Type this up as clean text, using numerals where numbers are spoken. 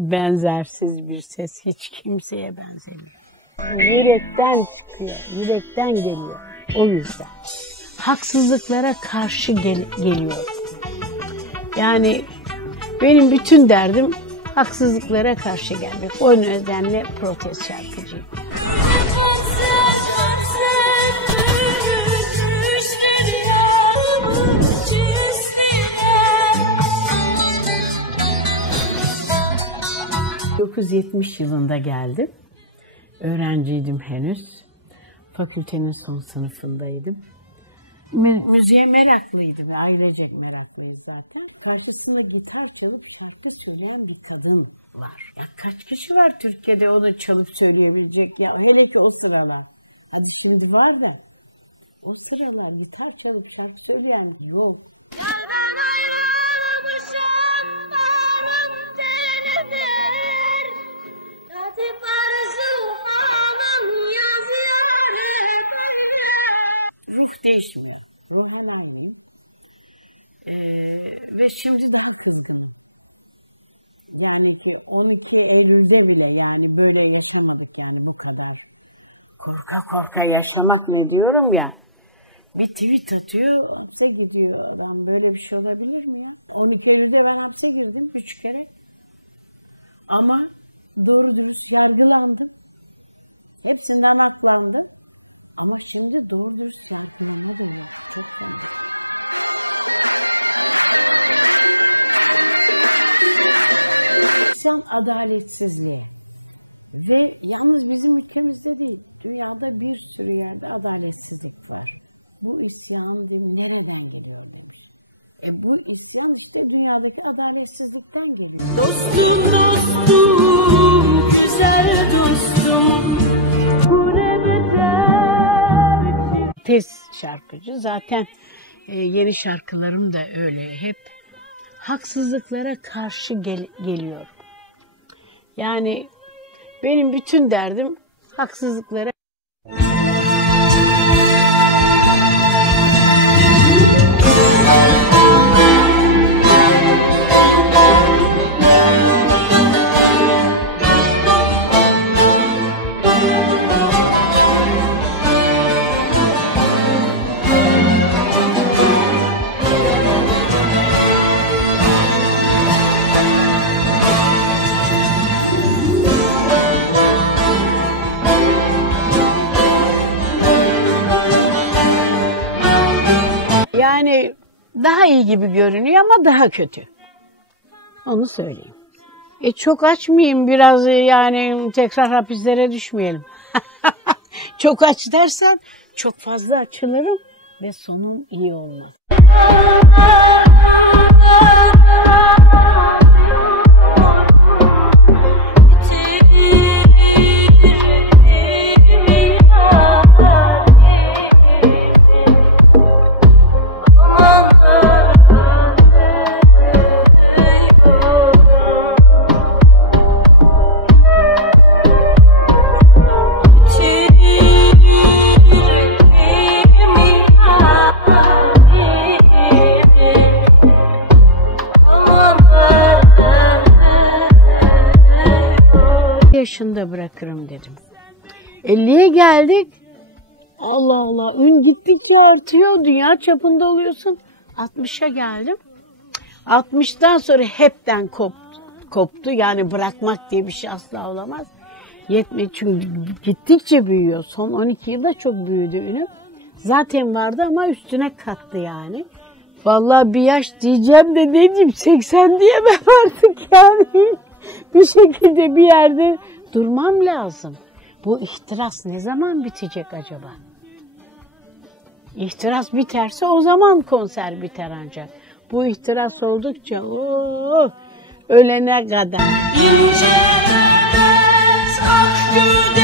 Benzersiz bir ses hiç kimseye benzemiyor. Yürekten çıkıyor, yürekten geliyor. O yüzden haksızlıklara karşı geliyor. Yani benim bütün derdim haksızlıklara karşı gelmek. O nedenle protest şarkıcıyım. 1970 yılında geldim. Öğrenciydim henüz. Fakültenin son sınıfındaydım. Müziğe meraklıydım. Ailecek meraklıyız zaten. Karşısında gitar çalıp şarkı söyleyen bir kadın var. Ya kaç kişi var Türkiye'de onu çalıp söyleyebilecek ya, hele ki o sıralar. Hadi şimdi var da o sıralar gitar çalıp şarkı söyleyen yok. Ruh değişmiyor. Ruhen aynıyım. Ve şimdi daha kızgınım. Yani ki 12 Eylül'de bile yani böyle yaşamadık yani bu kadar. Korka korka yaşamak ne diyorum ya. Bir tweet atıyor, hapse gidiyor adam. Böyle bir şey olabilir mi ya? 12 Eylül'de ben hapse girdim 3 kere. Ama doğru dürüst yargılandım. Hepsinden aklandım. Ama şimdi doğru dürüst yargılama da yok. Çok fena. İsyan adaletsizliğe. Ve yalnız bizim ülkemizde değil, dünyada bir sürü yerde adaletsizlik var. Bu isyan nereden geliyor demiş. Bu isyan işte dünyadaki adaletsizlikten geliyor. Dostum dostum, güzel dostum. Tez şarkıcı. Zaten yeni şarkılarım da öyle. Hep haksızlıklara karşı geliyorum. Yani benim bütün derdim haksızlıklara. Yani daha iyi gibi görünüyor ama daha kötü. Onu söyleyeyim. Çok açmayayım biraz yani tekrar hapislere düşmeyelim. Çok aç dersen çok fazla açılırım ve sonum iyi olmaz. Yaşında bırakırım dedim. 50'ye geldik. Allah Allah, ün gittikçe artıyor. Dünya çapında oluyorsun. 60'a geldim. 60'tan sonra hepten koptu. Yani bırakmak diye bir şey asla olamaz. Çünkü gittikçe büyüyor. Son 12 yılda çok büyüdü ünüm. Zaten vardı ama üstüne kattı yani. Vallahi bir yaş diyeceğim de ne diyeyim, 80 diyemem artık yani. Bir şekilde bir yerde durmam lazım. Bu ihtiras ne zaman bitecek acaba? İhtiras biterse o zaman konser biter ancak. Bu ihtiras oldukça ölene kadar. İnce ak